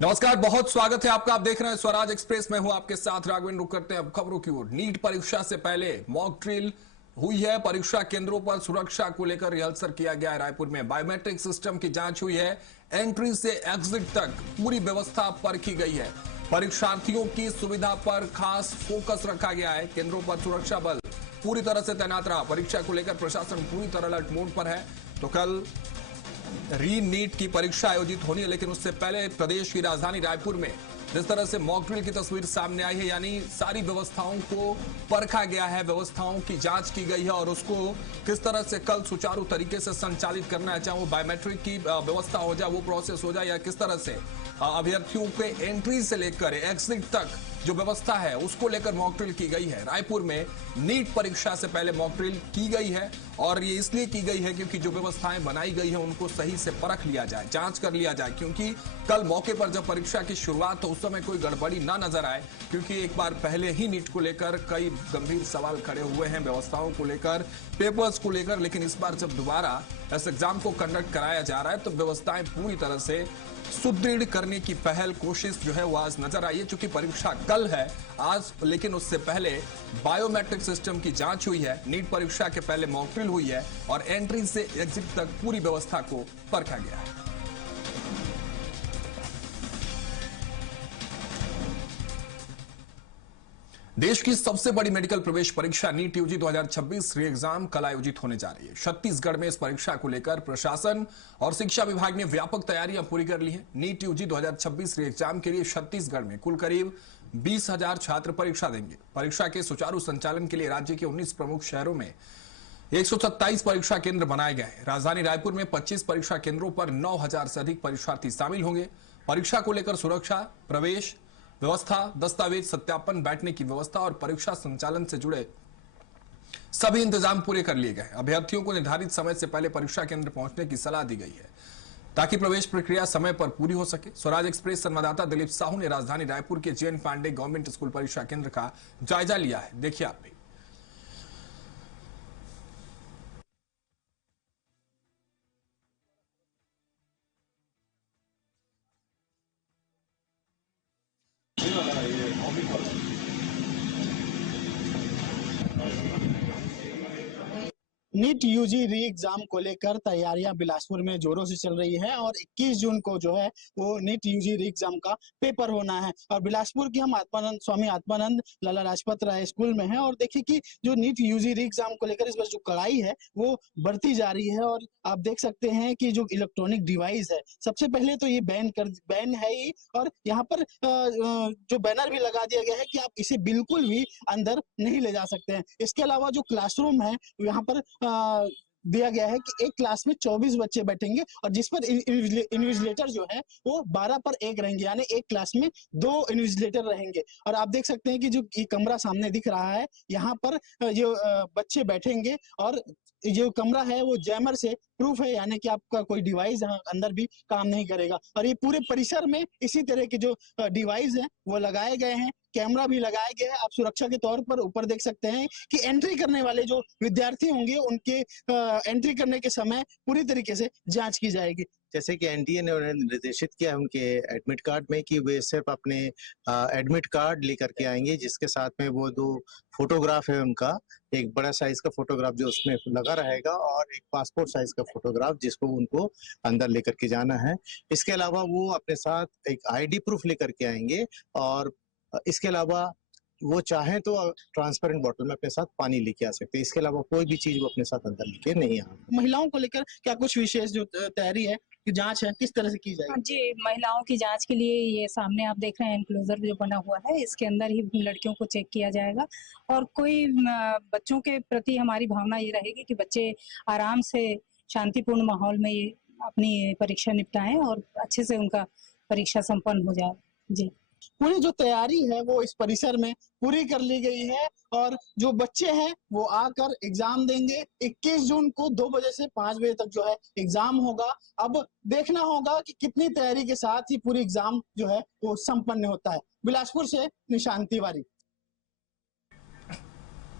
नमस्कार, बहुत स्वागत है आपका। आप देख रहे हैं स्वराज एक्सप्रेस में हूं आपके साथ राघवेंद्र। रुक करते हैं अब खबरों की ओर। नीट परीक्षा से पहले मॉक ड्रिल हुई है। परीक्षा केंद्रों पर सुरक्षा को लेकर रिहर्सल किया गया है। रायपुर में बायोमेट्रिक सिस्टम की जांच हुई है। एंट्री से एग्जिट तक पूरी व्यवस्था परखी गई है। परीक्षार्थियों की सुविधा पर खास फोकस रखा गया है। केंद्रों पर सुरक्षा बल पूरी तरह से तैनात रहा। परीक्षा को लेकर प्रशासन पूरी तरह अलर्ट मोड पर है। तो कल री नीट की परीक्षा आयोजित होनी है, लेकिन उससे पहले प्रदेश की राजधानी रायपुर में जिस तरह से मॉक ड्रिल की तस्वीर सामने आई है, यानी सारी व्यवस्थाओं को परखा गया है, व्यवस्थाओं की जांच की गई है और उसको किस तरह से कल सुचारू तरीके से संचालित करना है, चाहे वो बायोमेट्रिक की व्यवस्था हो जाए, वो प्रोसेस हो जाए, या किस तरह से अभ्यर्थियों के एंट्री से लेकर एग्जिट तक जो व्यवस्था है उसको लेकर मॉक ड्रिल की गई है। रायपुर में नीट परीक्षा से पहले मॉक ड्रिल की गई है और ये इसलिए की गई है क्योंकि जो व्यवस्थाएं बनाई गई है उनको सही से परख लिया जाए, जांच कर लिया जाए, क्योंकि कल मौके पर जब परीक्षा की शुरुआत हो उस समय कोई गड़बड़ी ना नजर आए। क्योंकि एक बार पहले ही नीट को लेकर कई गंभीर सवाल खड़े हुए हैं, व्यवस्थाओं को लेकर, पेपर्स को लेकर, लेकिन इस बार जब दोबारा इस एग्जाम को कंडक्ट कराया जा रहा है तो व्यवस्थाएं पूरी तरह से सुदृढ़ करने की पहल कोशिश जो है वो आज नजर आई है। चूंकि परीक्षा कल है आज, लेकिन उससे पहले बायोमेट्रिक सिस्टम की जांच हुई है। नीट परीक्षा के पहले मॉक ड्रिल हुई है और एंट्री से एग्जिट तक पूरी व्यवस्था को परखा गया है। देश की सबसे बड़ी मेडिकल प्रवेश परीक्षा नीट यूजी 2026 री एग्जाम कल आयोजित होने जा रही है। छत्तीसगढ़ में इस परीक्षा को लेकर प्रशासन और शिक्षा विभाग ने व्यापक तैयारियां पूरी कर ली हैं। नीट यूजी 2026 री एग्जाम के लिए छत्तीसगढ़ में कुल करीब 20,000 छात्र परीक्षा देंगे। परीक्षा के सुचारू संचालन के लिए राज्य के 19 प्रमुख शहरों में 127 परीक्षा केंद्र बनाए गए हैं। राजधानी रायपुर में 25 परीक्षा केंद्रों पर 9,000 से अधिक परीक्षार्थी शामिल होंगे। परीक्षा को लेकर सुरक्षा, प्रवेश व्यवस्था, दस्तावेज सत्यापन, बैठने की व्यवस्था और परीक्षा संचालन से जुड़े सभी इंतजाम पूरे कर लिए गए। अभ्यर्थियों को निर्धारित समय से पहले परीक्षा केंद्र पहुंचने की सलाह दी गई है ताकि प्रवेश प्रक्रिया समय पर पूरी हो सके। स्वराज एक्सप्रेस संवाददाता दिलीप साहू ने राजधानी रायपुर के JN पांडे गवर्नमेंट स्कूल परीक्षा केंद्र का जायजा लिया है। देखिए आप भी। नीट यूजी री एग्जाम को लेकर तैयारियां बिलासपुर में जोरों से चल रही है और 21 जून को जो है वो नीट यूजी री एग्जाम का पेपर होना है। और बिलासपुर की हम आत्मानंद, स्वामी आत्मानंद लाला लाजपत राय स्कूल में है और देखिए कि जो नीट यूजी री एग्जाम को लेकर इस बार जो कड़ाई है वो बढ़ती जा रही है। और आप देख सकते हैं कि जो इलेक्ट्रॉनिक डिवाइस है, सबसे पहले तो ये बैन है ही, और यहाँ पर जो बैनर भी लगा दिया गया है कि आप इसे बिल्कुल भी अंदर नहीं ले जा सकते हैं। इसके अलावा जो क्लासरूम है यहाँ पर दिया गया है कि एक क्लास में 24 बच्चे बैठेंगे और जिस पर इन्विजिलेटर जो है वो 12 पर 1 रहेंगे, यानी एक क्लास में 2 इन्विजिलेटर रहेंगे। और आप देख सकते हैं कि जो ये कमरा सामने दिख रहा है, यहाँ पर जो बच्चे बैठेंगे और जो कमरा है वो जैमर से प्रूफ है, यानी कि आपका कोई डिवाइस यहाँ अंदर भी काम नहीं करेगा। और ये पूरे परिसर में इसी तरह के जो डिवाइस हैं वो लगाए गए हैं, कैमरा भी लगाया गया है। आप सुरक्षा के तौर पर ऊपर देख सकते हैं कि एंट्री करने वाले जो विद्यार्थी होंगे उनके एंट्री करने के समय पूरी तरीके से जांच की जाएगी। जैसे कि एनटीए ने उन्हें निर्देशित किया है उनके एडमिट कार्ड में कि वे सिर्फ अपने एडमिट कार्ड लेकर के आएंगे, जिसके साथ में वो 2 फोटोग्राफ है उनका, एक बड़ा साइज का फोटोग्राफ जो उसमें लगा रहेगा और एक पासपोर्ट साइज का फोटोग्राफ जिसको उनको अंदर लेकर के जाना है। इसके अलावा वो अपने साथ एक आईडी प्रूफ लेकर के आएंगे और इसके अलावा वो चाहे तो ट्रांसपेरेंट बॉटल में अपने साथ पानी लेके आ सकते हैं। इसके अलावा कोई भी चीज वो अपने साथ अंदर लेके नहीं आ। महिलाओं को लेकर क्या कुछ विशेष जो तैयारी है कि जांच है किस तरह से की जाएगी? जी, महिलाओं की जांच के लिए ये सामने आप देख रहे हैं एनक्लोजर जो बना हुआ है, इसके अंदर ही लड़कियों को चेक किया जाएगा। और कोई बच्चों के प्रति हमारी भावना ये रहेगी कि बच्चे आराम से शांतिपूर्ण माहौल में ये अपनी परीक्षा निपटाएं और अच्छे से उनका परीक्षा संपन्न हो जाए। जी, पूरी जो तैयारी है वो इस परिसर में पूरी कर ली गई है और जो बच्चे हैं वो आकर एग्जाम देंगे। 21 जून को 2 बजे से 5 बजे तक जो है एग्जाम होगा। अब देखना होगा कि कितनी तैयारी के साथ ही पूरी एग्जाम जो है वो संपन्न होता है। बिलासपुर से निशांत तिवारी।